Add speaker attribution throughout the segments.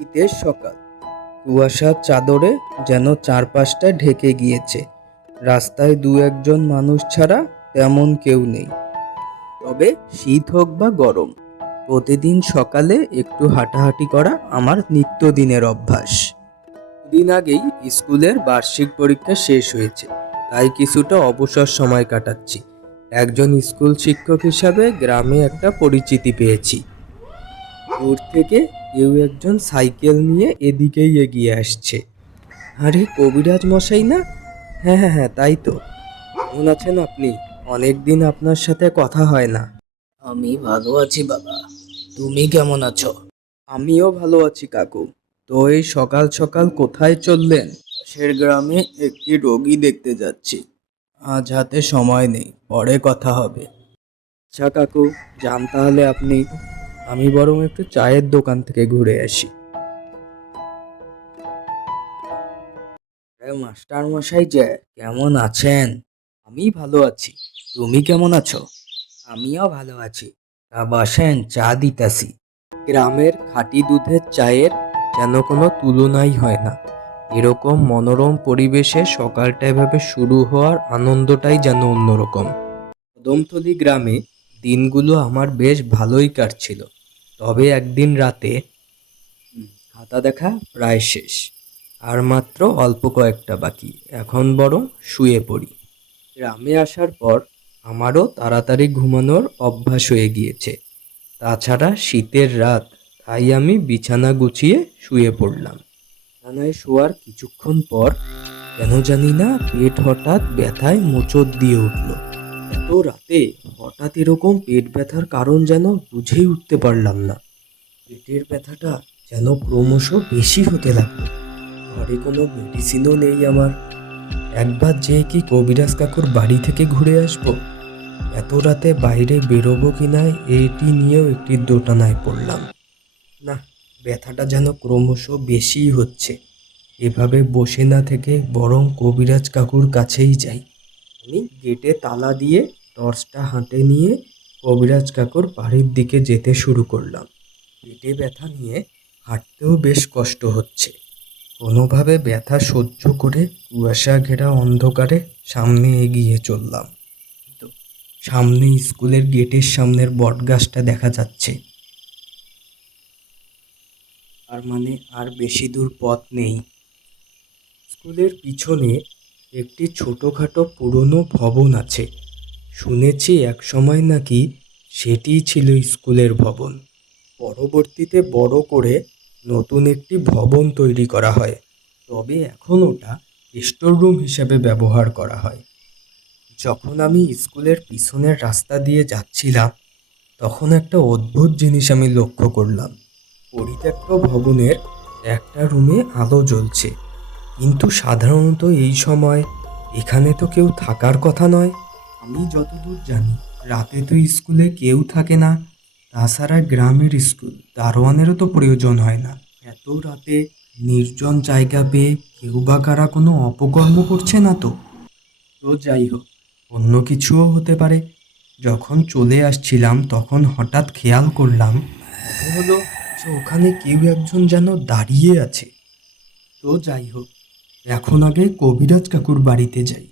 Speaker 1: শীতের সকাল। কুয়াশার চাদরে যেন চারপাশটা ঢেকে গিয়েছে। রাস্তায় দু একজন মানুষ ছাড়া তেমন কেউ নেই। তবে শীত হোক বা গরম, প্রতিদিন সকালে একটু হাঁটাহাঁটি করা আমার নিত্যদিনের অভ্যাস। দিন আগেই স্কুলের বার্ষিক পরীক্ষা শেষ হয়েছে, তাই কিছুটা অবসর সময় কাটাচ্ছি। একজন স্কুল শিক্ষক হিসাবে গ্রামে একটা পরিচিতি পেয়েছি। দূর থেকে কেউ একজন সাইকেল নিয়ে এদিকেই এগিয়ে আসছে। আরে কবিরাজ মশাই না? হ্যাঁ হ্যাঁ হ্যাঁ তাই তো। কেমন আছেন আপনি? অনেক দিন আপনার সাথে কথা হয় না। আমি ভালো আছি বাবা। তুমি কেমন আছো? আমিও ভালো আছি কাকু। তো এই সকাল সকাল কোথায় চললেন? পাশের গ্রামে একটি রোগী দেখতে যাচ্ছি। আজ হাতে সময় নেই পরে কথা হবে। আচ্ছা কাকু যান তাহলে আপনি। আমি বরং একটু চায়ের দোকান থেকে ঘুরে আসি। মাস্টার মশাই যে, কেমন আছেন? আমি ভালো আছি। তুমি কেমন আছো? আমিও ভালো আছি। তা বসেন, চা দিতাছি। গ্রামের খাঁটি দুধের চায়ের যেন কোনো তুলনাই হয় না। এরকম মনোরম পরিবেশে সকালটা এভাবে শুরু হওয়ার আনন্দটাই যেন অন্যরকম। কদমতলি গ্রামে দিনগুলো আমার বেশ ভালোই কাটছিল। তবে একদিন রাতে খাতা দেখা প্রায় শেষ, আর মাত্র অল্প কয়েকটা বাকি। এখন বরং শুয়ে পড়ি। গ্রামে আসার পর আমারও তাড়াতাড়ি ঘুমানোর অভ্যাস হয়ে গিয়েছে। তাছাড়া শীতের রাত, তাই আমি বিছানা গুছিয়ে শুয়ে পড়লাম। বিছানায় শোয়ার কিছুক্ষণ পর কেন জানি না পেট হঠাৎ ব্যথায় মোচড় দিয়ে উঠল। এত রাতে হঠাৎ এরকম পেট ব্যথার কারণ যেন বুঝেই উঠতে পারলাম না। পেটের ব্যথাটা যেন ক্রমশ বেশি হতে লাগল। ঘরে কোনো মেডিসিনও নেই আমার। একবার যে কি কবিরাজ কাকুর বাড়ি থেকে ঘুরে আসব। এত রাতে বাইরে বেরোবো কি না, এটি নিয়েও একটি দোটানায় পড়লাম। না, ব্যথাটা যেন ক্রমশ বেশিই হচ্ছে। এভাবে বসে না থেকে বরং কবিরাজ কাকুর কাছেই যাই। আমি গেটে তালা দিয়ে টর্চটা হাতে নিয়ে কবিরাজ কাকুর বাড়ির দিকে যেতে শুরু করলাম। পেটে ব্যথা নিয়ে হাঁটতেও বেশ কষ্ট হচ্ছে। কোনোভাবে ব্যথা সহ্য করে কুয়াশা ঘেরা অন্ধকারে সামনে এগিয়ে চললাম। তো সামনে স্কুলের গেটের সামনের বটগাছটা দেখা যাচ্ছে। আর মানে আর বেশি দূর পথ নেই। স্কুলের পিছনে একটি ছোটোখাটো পুরনো ভবন আছে। শুনেছি একসময় নাকি সেটিই ছিল স্কুলের ভবন। পরবর্তীতে বড় করে নতুন একটি ভবন তৈরি করা হয়। তবে এখন ওটা স্টোর রুম হিসেবে ব্যবহার করা হয়। যখন আমি স্কুলের পিছনের রাস্তা দিয়ে যাচ্ছিলাম, তখন একটা অদ্ভুত জিনিস আমি লক্ষ্য করলাম। পরিত্যক্ত ভবনের একটা রুমে আলো জ্বলছে। কিন্তু সাধারণত এই সময় এখানে তো কেউ থাকার কথা নয়। আমি যতদূর জানি, রাতে তো স্কুলে কেউ থাকে না। তাছাড়া গ্রামের স্কুল, দারোয়ানেরও তো প্রয়োজন হয় না। এত রাতে নির্জন জায়গা পেয়ে কেউ বা কারা কোনো অপকর্ম করছে না তো? তো যাই হোক, অন্য কিছুও হতে পারে। যখন চলে আসছিলাম, তখন হঠাৎ খেয়াল করলাম হলো যে ওখানে কেউ একজন যেন দাঁড়িয়ে আছে। তো যাই হোক এখন আগে কবিরাজ কাকুর বাড়িতে যাই।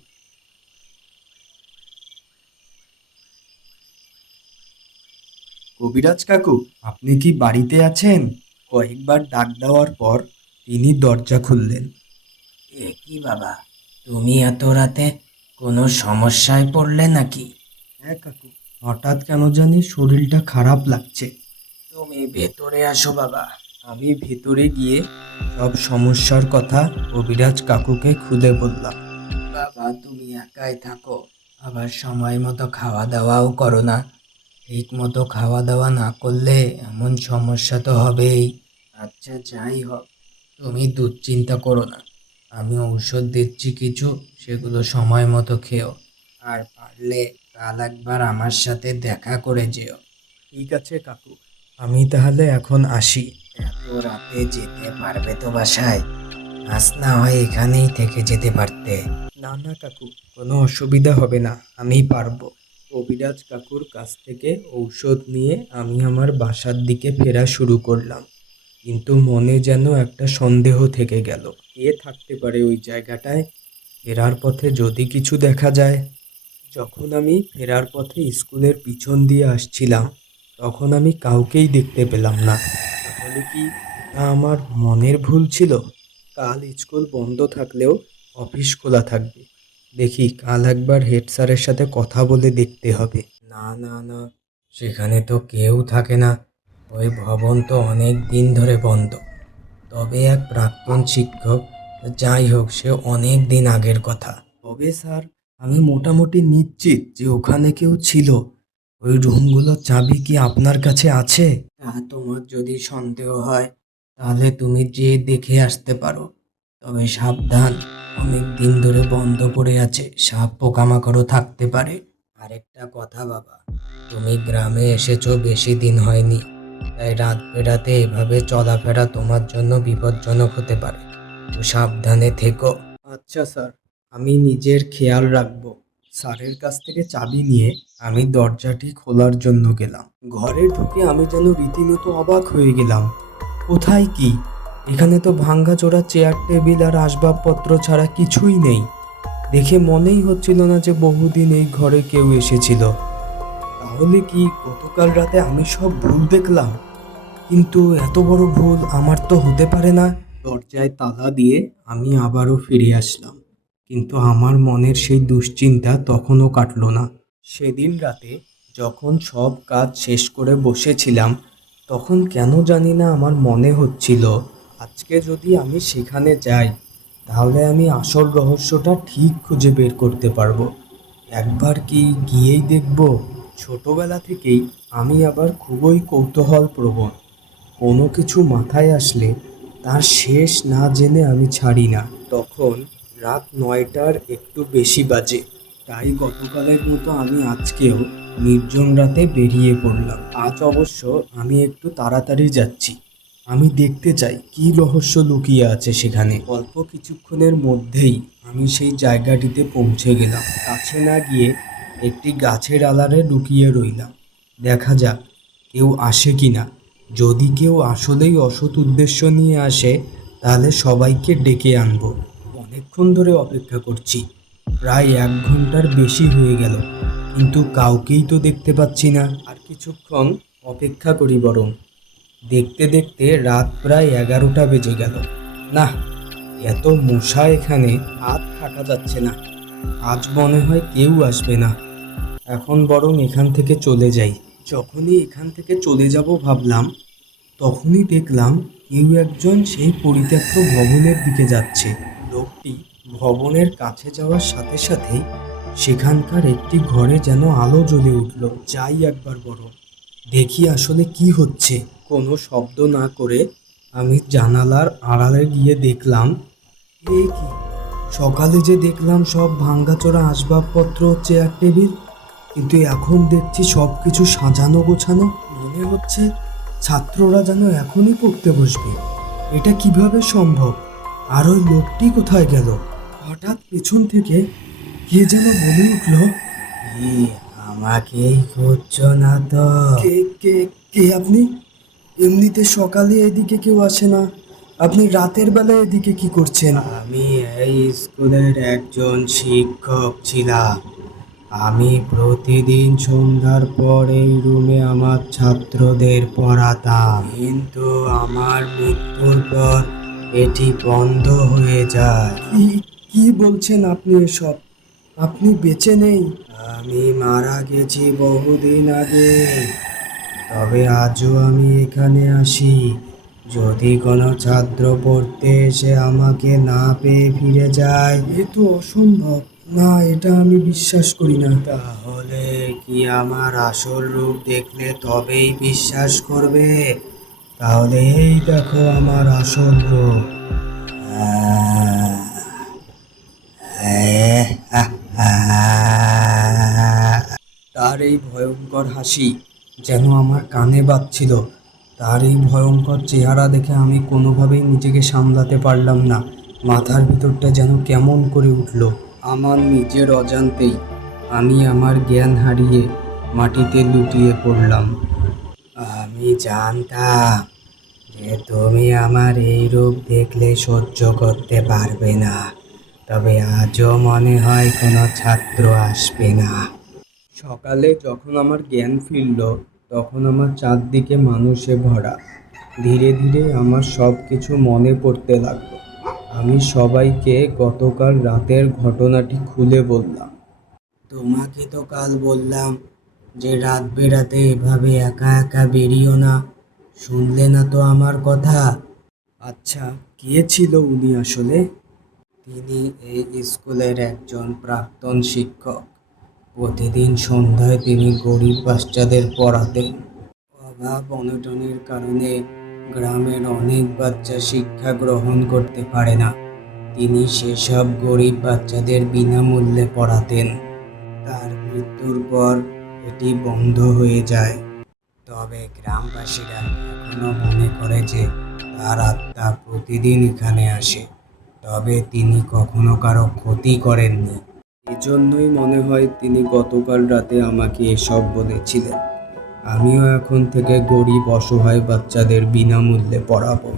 Speaker 1: কবিরাজ কাকু আপনি কি বাড়িতে আছেন? কয়েকবার ডাক দেওয়ার পর তিনি দরজা খুললেন।
Speaker 2: এ কি বাবা তুমি এত রাতে কোনো সমস্যায় পড়লে নাকি?
Speaker 1: হ্যাঁ কাকু হঠাৎ কেন জানি শরীরটা খারাপ লাগছে।
Speaker 2: তুমি ভেতরে আসো বাবা
Speaker 1: আমি ভেতরে গিয়ে সব সমস্যার কথা কবিরাজ কাকুকে খুলে বললাম
Speaker 2: বাবা তুমি একাই থাকো। আবার সময় মতো খাওয়া দাওয়াও করো না। ঠিক মতো খাওয়া দাওয়া না করলে এমন সমস্যা তো হবেই। আচ্ছা যাই হোক তুমি দুশ্চিন্তা করো না। আমি ঔষধ দিচ্ছি কিছু সেগুলো সময় মতো খেও। আর পারলে কাল একবার আমার সাথে দেখা করে যেও।
Speaker 1: ঠিক আছে কাকু আমি তাহলে এখন আসি।
Speaker 2: এত রাতে যেতে পারবে তো বাসায়? আজ না হয় এখানেই থেকে যেতে পারতে।
Speaker 1: না না, কাকু, কোনো অসুবিধা হবে না, আমি পারব। কবিরাজ কাকুর কাছ থেকে ঔষধ নিয়ে আমি আমার বাসার দিকে ফেরা শুরু করলাম। কিন্তু মনে যেন একটা সন্দেহ থেকে গেল। কে থাকতে পারে ওই জায়গাটায়? ফেরার পথে যদি কিছু দেখা যায়। যখন আমি ফেরার পথে স্কুলের পিছন দিয়ে আসছিলাম তখন আমি কাউকেই দেখতে পেলাম না। তাহলে কি এটা আমার মনের ভুল ছিল? কাল স্কুল বন্ধ থাকলেও অফিস খোলা থাকবে। দেখি কাল একবার হেড স্যারের সাথে কথা বলে দেখতে হবে। না না না, সেখানে তো কেউ থাকে না। ওই ভবন তো অনেক দিন ধরে বন্ধ। তবে এক প্রাক্তন শিক্ষক, যাই হোক, সে অনেক দিন আগের কথা। তবে স্যার, আমি মোটামুটি নিশ্চিত যে ওখানে কেউ ছিল। ওই রুমগুলোর চাবি কি আপনার কাছে আছে? তা তোমার যদি সন্দেহ হয় তাহলে তুমি যে দেখে আসতে পারো। তবে সাবধান অনেক দিন ধরে বন্ধ পড়ে আছে সাপ পোকামাকড়ও থাকতে পারে। আরেকটা কথা বাবা তুমি গ্রামে এসেছ বেশি দিন হয়নি। তাই রাত বেড়াতে এভাবে চলাফেরা তোমার জন্য বিপজ্জনক হতে পারে। তো সাবধানে থেকো। আচ্ছা স্যার। আমি নিজের খেয়াল রাখব। স্যারের কাছ থেকে চাবি নিয়ে আমি দরজাটি খোলার জন্য গেলাম। ঘরে ঢুকে আমি যেন রীতিমতো অবাক হয়ে গেলাম। কোথায় কি? এখানে তো ভাঙ্গাচোরা চেয়ার, টেবিল আর আসবাবপত্র ছাড়া কিছুই নেই। দেখে মনেই হচ্ছিল না যে বহুদিন এই ঘরে কেউ এসেছিল। তাহলে কি গতকাল রাতে আমি সব ভুল দেখলাম? কিন্তু এত বড় ভুল আমার তো হতে পারে না। দরজায় তালা দিয়ে আমি আবারও ফিরে আসলাম। কিন্তু আমার মনের সেই দুশ্চিন্তা তখনও কাটলো না। সেদিন রাতে যখন সব কাজ শেষ করে বসেছিলাম, তখন কেন জানি না আমার মনে হচ্ছিল, আজকে যদি আমি সেখানে যাই, তাহলে আমি আসল রহস্যটা ঠিক খুঁজে বের করতে পারব। একবার কি গিয়েই দেখব, ছোটবেলা থেকেই আমি আবার খুবই কৌতূহল প্রবণ কোনো কিছু মাথায় আসলে তার শেষ না জেনে আমি ছাড়ি না। তখন রাত নয়টার একটু বেশি বাজে। তাই গতকালের মতো আমি আজকেও নির্জন রাতে বেরিয়ে পড়লাম। আজ অবশ্য আমি একটু তাড়াতাড়ি যাচ্ছি। আমি দেখতে চাই কী রহস্য লুকিয়ে আছে সেখানে। অল্প কিছুক্ষণের মধ্যেই আমি সেই জায়গাটিতে পৌঁছে গেলাম। কাছে না গিয়ে একটি গাছের আলারে লুকিয়ে রইলাম। দেখা যাক কেউ আসে কি না যদি কেউ আসলেই অসৎ উদ্দেশ্য নিয়ে আসে, তাহলে সবাইকে ডেকে আনব। অনেকক্ষণ ধরে অপেক্ষা করছি। প্রায় এক ঘণ্টার বেশি হয়ে গেল, কিন্তু কাউকেই তো দেখতে পাচ্ছি না। আর কিছুক্ষণ অপেক্ষা করি বরং। দেখতে দেখতে রাত প্রায় এগারোটা বেজে গেল। না এত মশা এখানে হাত থাকা যাচ্ছে না। আজ মনে হয় কেউ আসবে না। এখন বরং এখান থেকে চলে যাই। যখনই এখান থেকে চলে যাব ভাবলাম, তখনই দেখলাম কেউ একজন সেই পরিত্যক্ত ভবনের দিকে যাচ্ছে। লোকটি ভবনের কাছে যাওয়ার সাথে সাথে সেখানকার একটি ঘরে যেন আলো জ্বলে উঠল। যাই একবার বড় দেখি আসলে কি হচ্ছে। কোনো শব্দ না করে আমি জানালার আড়ালে গিয়ে দেখলাম কি? সকালে যে দেখলাম সব ভাঙ্গাচোরা আসবাবপত্র, চেয়ার, টেবিল, কিন্তু এখন দেখছি সব কিছু সাজানো গোছানো। মনে হচ্ছে ছাত্ররা যেন এখনই পড়তে বসবে। এটা কীভাবে সম্ভব? আর ওই লোকটি কোথায় গেল? হঠাৎ পেছন থেকে কে যেন বলে উঠল আমাকেই খুঁজছো না তো? কে কে কে আপনি? এমনিতে সকালে এদিকে কেউ আসে না। আপনি রাতের বেলা এদিকে কি করছেন? আমি এই স্কুলের একজন শিক্ষক ছিলাম। আমি প্রতিদিন সন্ধ্যার পর এই রুমে আমার ছাত্রদের পড়াতাম। কিন্তু আমার মৃত্যুর পর এটি বন্ধ হয়ে যায়। কি কি বলছেন আপনি এসব? আপনি বেঁচে নেই? আমি মারা গেছি বহুদিন আগে। তবে আজও আমি এখানে আসি। যদি কোনো ছাত্র পড়তে এসে আমাকে না পেয়ে ফিরে যায়। এ তো অসম্ভব। না এটা আমি বিশ্বাস করি না। তাহলে কি আমার আসল রূপ দেখলে তবেই বিশ্বাস করবে? তাহলে এই দেখো আমার আসল রূপ। তার এই ভয়ঙ্কর হাসি যেন আমার কানে বাজছিল। তার এই ভয়ঙ্কর চেহারা দেখে আমি কোনোভাবেই নিজেকে সামলাতে পারলাম না। মাথার ভিতরটা যেন কেমন করে উঠল। আমার নিজের অজান্তেই আমি আমার জ্ঞান হারিয়ে মাটিতে লুটিয়ে পড়লাম। আমি জানতাম যে
Speaker 2: তুমি আমার এই রূপ দেখলে সহ্য করতে পারবে না। তবে আজও মনে হয় কোনো ছাত্র আসবে না।
Speaker 1: সকালে যখন আমার জ্ঞান ফিরল, তখন আমার চারদিকে মানুষে ভরা। ধীরে ধীরে আমার সব কিছু মনে পড়তে লাগল। আমি সবাইকে গতকাল রাতের ঘটনাটি খুলে বললাম।
Speaker 2: তোমাকে তো কাল বললাম যে রাত বেরাতে এভাবে একা একা বেরিও না। শুনলে না তো আমার কথা।
Speaker 1: আচ্ছা কে ছিল উনি আসলে?
Speaker 2: তিনি এই স্কুলের একজন প্রাক্তন শিক্ষক। প্রতিদিন সন্ধ্যায় তিনি গরিব বাচ্চাদের পড়াতেন। অভাব অনটনের কারণে গ্রামের অনেক বাচ্চা শিক্ষা গ্রহণ করতে পারে না। তিনি সেসব গরিব বাচ্চাদের বিনামূল্যে পড়াতেন। তার মৃত্যুর পর এটি বন্ধ হয়ে যায়। তবে গ্রামবাসীরা এখনও মনে করে যে তার আত্মা প্রতিদিন এখানে আসে। তবে তিনি কখনো কারও ক্ষতি করেননি।
Speaker 1: এজন্যই মনে হয় তিনি গতকাল রাতে আমাকে এসব বলেছিলেন। আমিও এখন থেকে গরিব অসহায় বাচ্চাদের বিনামূল্যে পড়াবো।